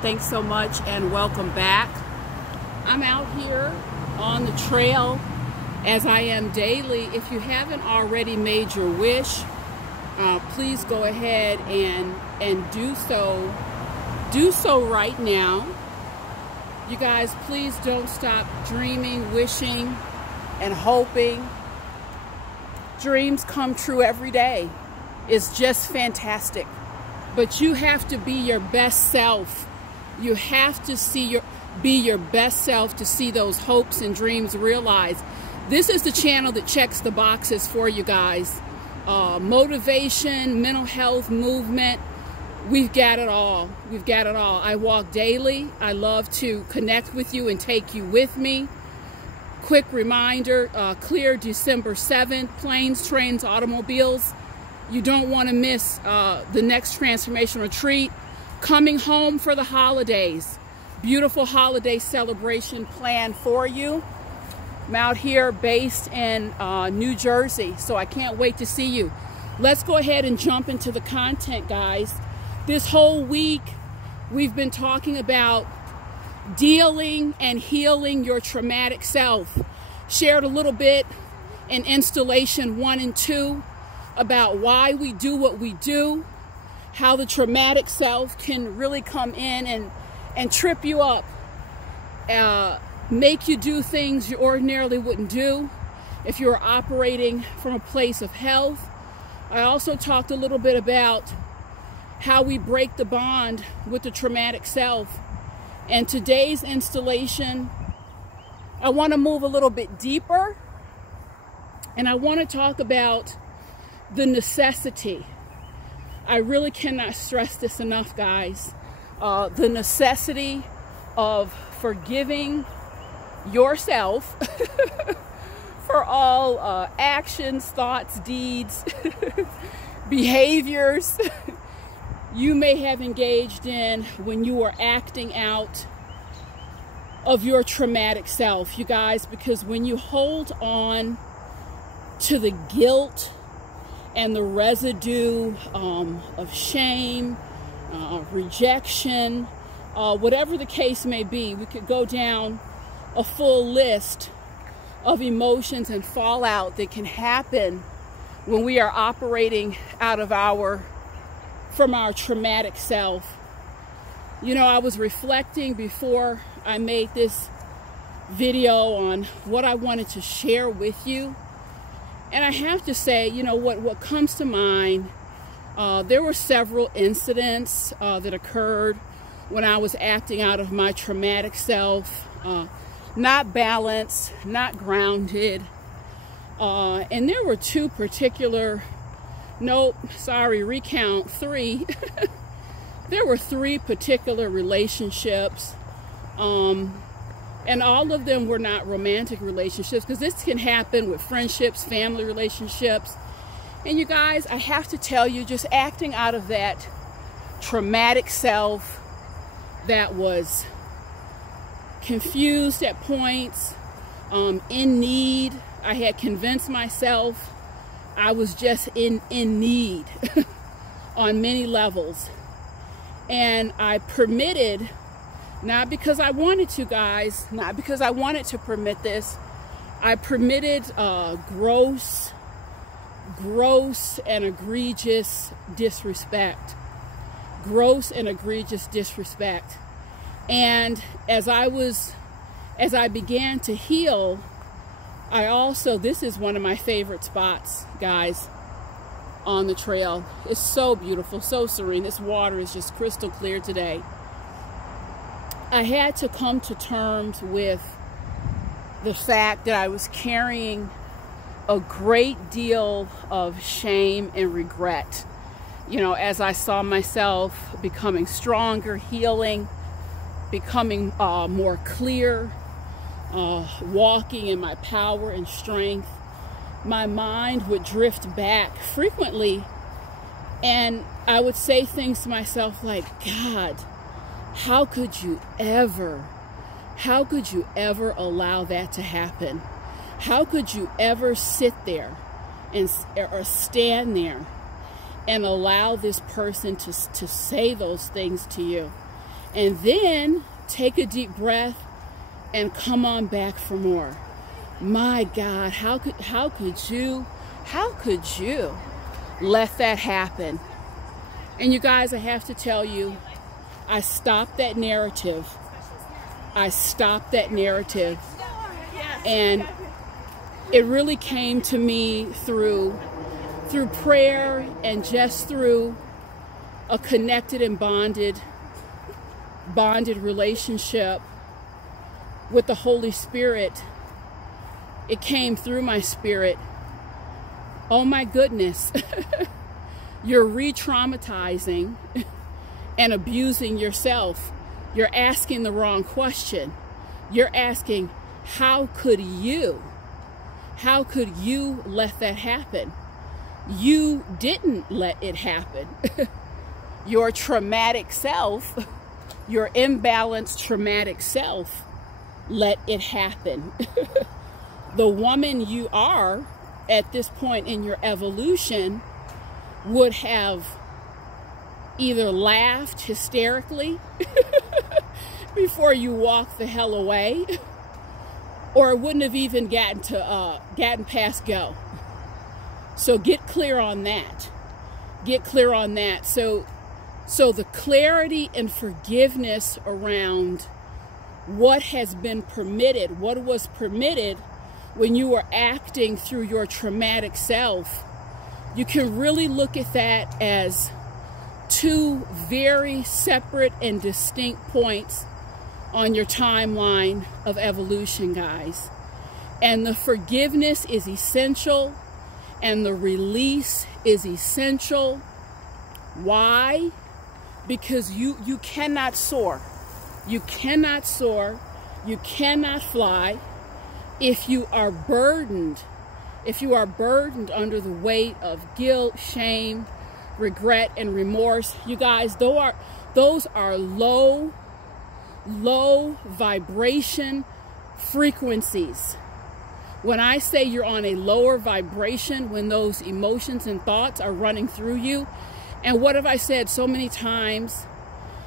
Thanks so much and welcome back. I'm out here on the trail as I am daily. If you haven't already made your wish, please go ahead and do so. Do so right now. You guys, please don't stop dreaming, wishing, and hoping. Dreams come true every day. It's just fantastic. But you have to be your best self. You have to be your best self to see those hopes and dreams realized. This is the channel that checks the boxes for you guys. Motivation, mental health, movement. We've got it all. We've got it all. I walk daily. I love to connect with you and take you with me. Quick reminder, clear December 7th, planes, trains, automobiles. You don't want to miss the next transformation retreat. Coming home for the holidays. Beautiful holiday celebration planned for you. I'm out here based in New Jersey, so I can't wait to see you. Let's go ahead and jump into the content, guys. This whole week, we've been talking about dealing and healing your traumatic self. Shared a little bit in installation 1 and 2 about why we do what we do, how the traumatic self can really come in and trip you up, make you do things you ordinarily wouldn't do if you were operating from a place of health. I also talked a little bit about how we break the bond with the traumatic self. And today's installation, I want to move a little bit deeper, and I want to talk about the necessity. I really cannot stress this enough, guys. The necessity of forgiving yourself for all actions, thoughts, deeds, behaviors you may have engaged in when you were acting out of your traumatic self, you guys, because when you hold on to the guilt and the residue of shame, rejection, whatever the case may be, we could go down a full list of emotions and fallout that can happen when we are operating out of from our traumatic self. You know, I was reflecting before I made this video on what I wanted to share with you. And I have to say, you know, what comes to mind, there were several incidents that occurred when I was acting out of my traumatic self, not balanced, not grounded. And there were 2 particular, recount 3. There were 3 particular relationships. And all of them were not romantic relationships, because this can happen with friendships, family relationships. And you guys, I have to tell you, just acting out of that traumatic self that was confused at points, in need. I had convinced myself I was just in need on many levels. And I permitted, not because I wanted to, guys, not because I wanted to permit this, I permitted gross and egregious disrespect. Gross and egregious disrespect. And as I began to heal, I also, this is one of my favorite spots, guys, on the trail. It's so beautiful, so serene. This water is just crystal clear today. I had to come to terms with the fact that I was carrying a great deal of shame and regret. You know, as I saw myself becoming stronger, healing, becoming more clear, walking in my power and strength, my mind would drift back frequently And I would say things to myself like, God, how could you ever allow that to happen? How could you ever sit there or stand there and allow this person to say those things to you? And then take a deep breath and come on back for more. My God, how could you let that happen? And you guys, I have to tell you, I stopped that narrative. And it really came to me through prayer and just through a connected and bonded relationship with the Holy Spirit. It came through my spirit. Oh my goodness. You're re-traumatizing and abusing yourself. You're asking the wrong question. You're asking, how could you let that happen? You didn't let it happen. Your traumatic self, your imbalanced traumatic self, let it happen. The woman you are at this point in your evolution would have either laughed hysterically before you walked the hell away, or it wouldn't have even gotten past go. So get clear on that. Get clear on that. So the clarity and forgiveness around what has been permitted, what was permitted when you were acting through your traumatic self, you can really look at that as two very separate and distinct points on your timeline of evolution, guys. And the forgiveness is essential, and the release is essential. Why? Because you cannot soar. You cannot soar. You cannot fly if you are burdened. If you are burdened under the weight of guilt, shame, regret, and remorse. You guys, those are low vibration frequencies. When I say you're on a lower vibration, when those emotions and thoughts are running through you, and what have I said so many times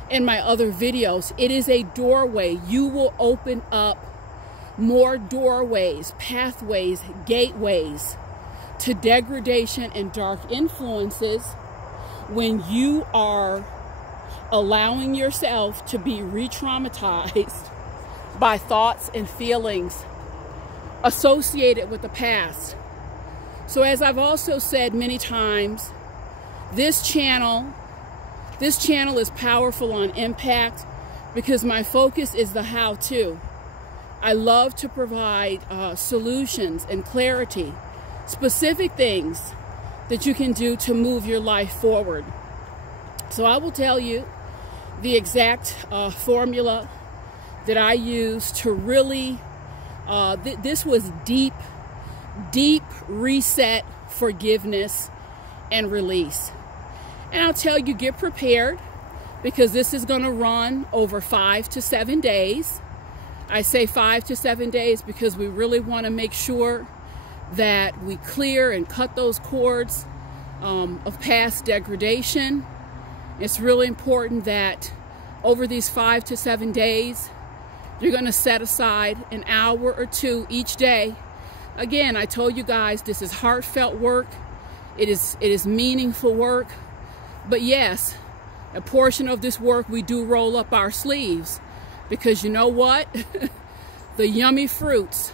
in my other videos? It is a doorway. You will open up more doorways, pathways, gateways to degradation and dark influences when you are allowing yourself to be re-traumatized by thoughts and feelings associated with the past. So as I've also said many times, this channel is powerful on impact because my focus is the how-to. I love to provide solutions and clarity, specific things that you can do to move your life forward. So I will tell you the exact formula that I use to really, this was deep reset, forgiveness, and release. And I'll tell you, get prepared, because this is going to run over 5 to 7 days. I say 5 to 7 days because we really want to make sure that we clear and cut those cords of past degradation. It's really important that over these 5 to 7 days, you're going to set aside an hour or two each day. Again, I told you guys, this is heartfelt work. It is meaningful work. But yes, a portion of this work we do roll up our sleeves, because you know what? The yummy fruits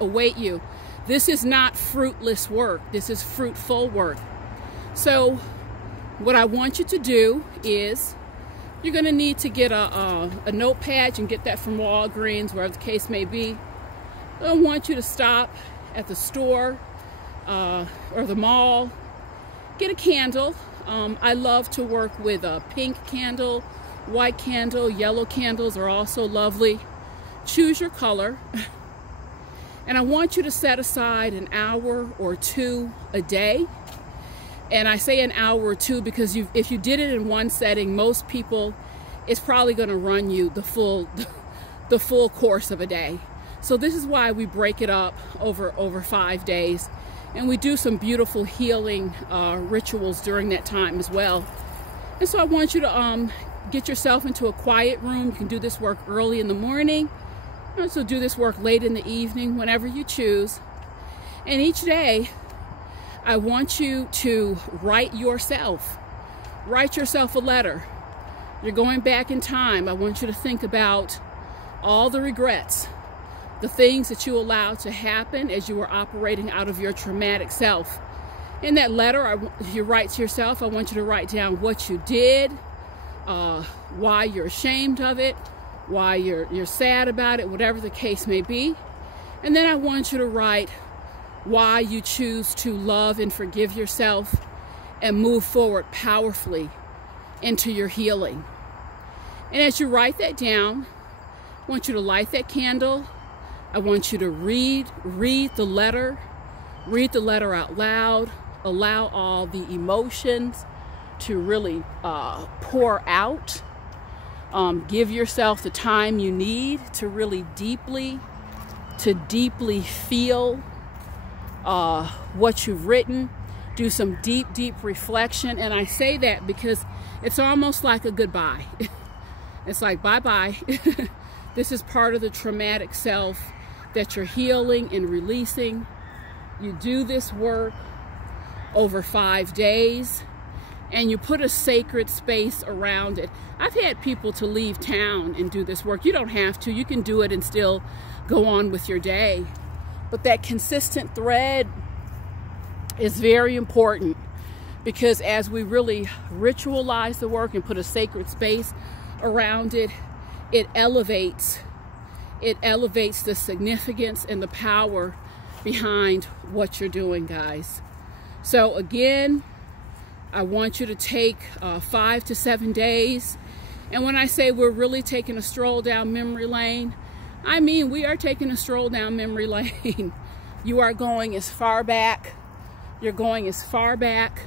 await you. This is not fruitless work. This is fruitful work. So what I want you to do is, you're going to need to get a notepad. You can get that from Walgreens, wherever the case may be. I want you to stop at the store or the mall. Get a candle. I love to work with a pink candle, white candle, yellow candles are also lovely. Choose your color. And I want you to set aside an hour or two a day. And I say an hour or two because if you did it in one setting, most people, it's probably going to run you the full course of a day. So this is why we break it up over 5 days. And we do some beautiful healing rituals during that time as well. And so I want you to get yourself into a quiet room. You can do this work early in the morning. You also do this work late in the evening, whenever you choose. And each day, I want you to write yourself a letter. You're going back in time. I want you to think about all the regrets, the things that you allowed to happen as you were operating out of your traumatic self. In that letter, you write to yourself, I want you to write down what you did, why you're ashamed of it, why you're sad about it, whatever the case may be. And then I want you to write why you choose to love and forgive yourself and move forward powerfully into your healing. And as you write that down, I want you to light that candle. I want you to read the letter out loud, allow all the emotions to really pour out. Give yourself the time you need to really deeply feel what you've written. Do some deep reflection. And I say that because it's almost like a goodbye. It's like bye-bye. This is part of the traumatic self that you're healing and releasing. You do this work over 5 days and you put a sacred space around it. I've had people to leave town and do this work. You don't have to. You can do it and still go on with your day. But that consistent thread is very important, because as we really ritualize the work and put a sacred space around it, it elevates the significance and the power behind what you're doing, guys. So again, I want you to take 5 to 7 days. And when I say we're really taking a stroll down memory lane, I mean we are taking a stroll down memory lane. You are going as far back, you're going as far back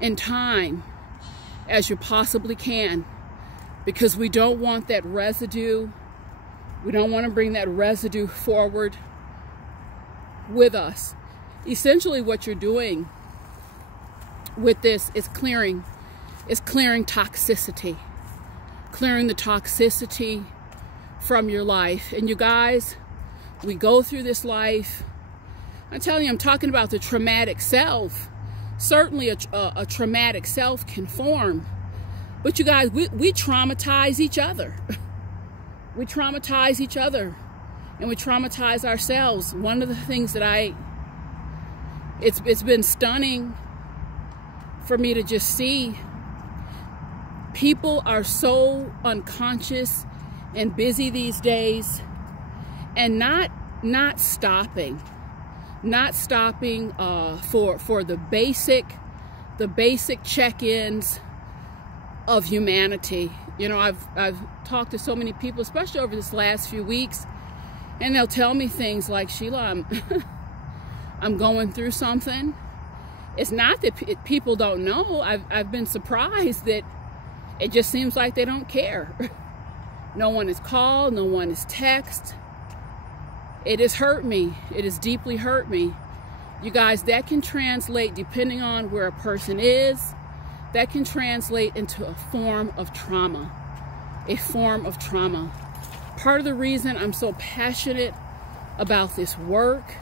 in time as you possibly can, because we don't want that residue. We don't want to bring that residue forward with us. Essentially what you're doing with this is clearing toxicity. Clearing the toxicity from your life. And you guys, we go through this life. I'm telling you, I'm talking about the traumatic self. Certainly a traumatic self can form. But you guys, we traumatize each other. We traumatize each other, and we traumatize ourselves. One of the things that it's been stunning for me to just see, people are so unconscious and busy these days, and not stopping for the basic check-ins of humanity. You know, I've talked to so many people, especially over this last few weeks, and they'll tell me things like, Sheila, I'm going through something. It's not that people don't know. I've been surprised that it just seems like they don't care. No one is called, no one is texted. It has hurt me. It has deeply hurt me. You guys, that can translate, depending on where a person is, that can translate into a form of trauma. A form of trauma. Part of the reason I'm so passionate about this work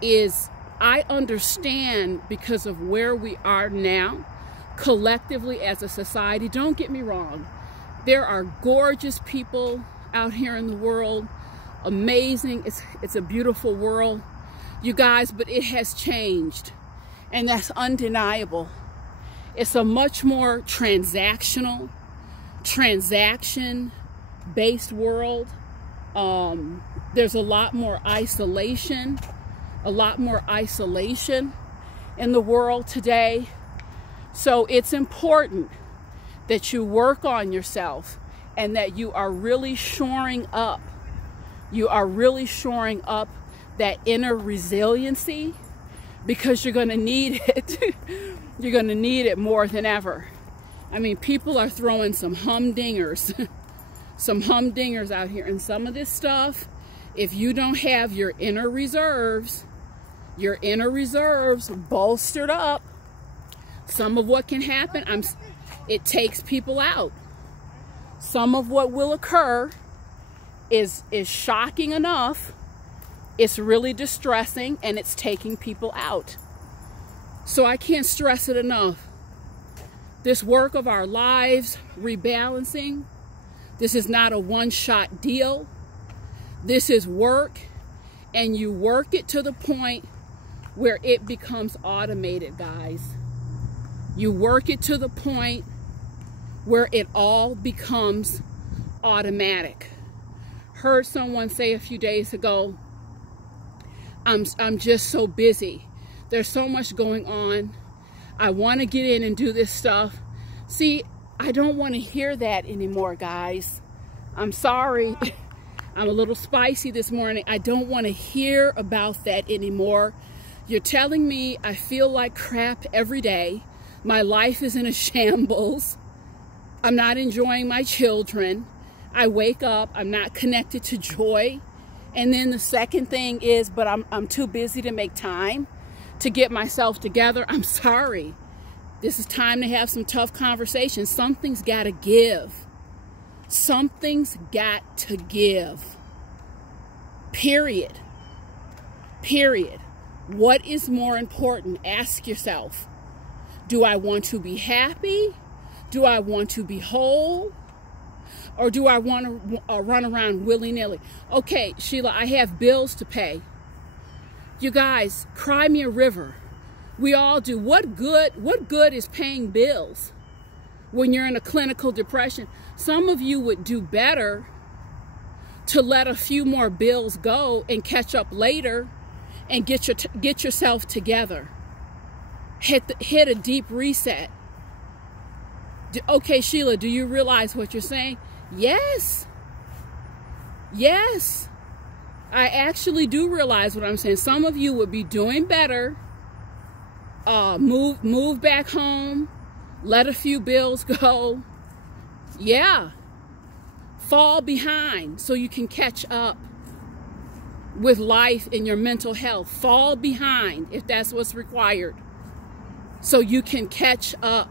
is I understand, because of where we are now, collectively as a society. Don't get me wrong. There are gorgeous people out here in the world. Amazing. It's a beautiful world, you guys, but it has changed, and that's undeniable. It's a much more transaction-based world. There's a lot more isolation in the world today. So it's important that you work on yourself and that you are really shoring up. You are really shoring up that inner resiliency, because you're going to need it. you're going to need it more than ever. I mean, people are throwing some humdingers, some humdingers out here. And some of this stuff, if you don't have your inner reserves bolstered up, some of what can happen, it takes people out. Some of what will occur is shocking enough. It's really distressing, and it's taking people out. So I can't stress it enough. This work of our lives, rebalancing, this is not a one-shot deal. This is work, and you work it to the point where it becomes automated, guys. You work it to the point where it all becomes automatic. Heard someone say a few days ago, I'm just so busy. There's so much going on. I want to get in and do this stuff. See, I don't want to hear that anymore, guys. I'm sorry. I'm a little spicy this morning. I don't want to hear about that anymore. You're telling me I feel like crap every day. My life is in a shambles. I'm not enjoying my children. I wake up, I'm not connected to joy. And then the second thing is, but I'm too busy to make time to get myself together. I'm sorry. This is time to have some tough conversations. Something's got to give. Something's got to give. Period. Period. What is more important? Ask yourself. Do I want to be happy? Do I want to be whole? Or do I want to run around willy-nilly? Okay, Sheila, I have bills to pay. You guys, cry me a river. We all do. What good is paying bills when you're in a clinical depression? Some of you would do better to let a few more bills go and catch up later and get yourself together. Hit a deep reset. Okay, Sheila, do you realize what you're saying? Yes. Yes. I actually do realize what I'm saying. Some of you would be doing better. Move back home. Let a few bills go. Yeah. Fall behind so you can catch up with life and your mental health. Fall behind if that's what's required so you can catch up.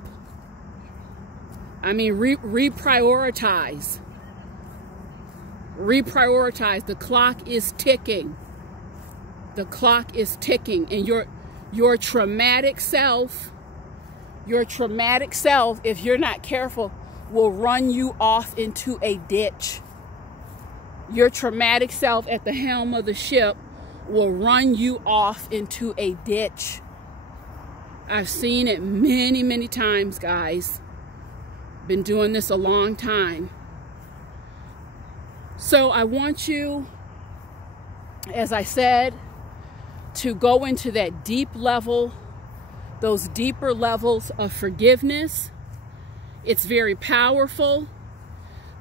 I mean, reprioritize. Reprioritize. The clock is ticking. The clock is ticking. And your traumatic self, if you're not careful, will run you off into a ditch. Your traumatic self at the helm of the ship will run you off into a ditch. I've seen it many, many times, guys. Been doing this a long time. So I want you, as I said, to go into that deep level, those deeper levels of forgiveness. It's very powerful.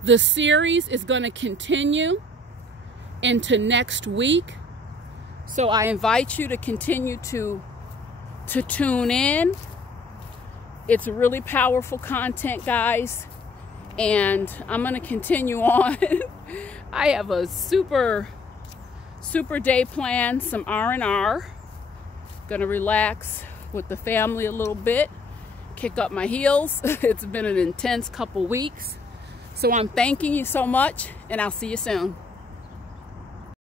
The series is going to continue into next week. So I invite you to continue to tune in. It's really powerful content, guys. And I'm going to continue on. I have a super day planned, some R&R. Going to relax with the family a little bit, kick up my heels. It's been an intense couple weeks. So I'm thanking you so much, and I'll see you soon.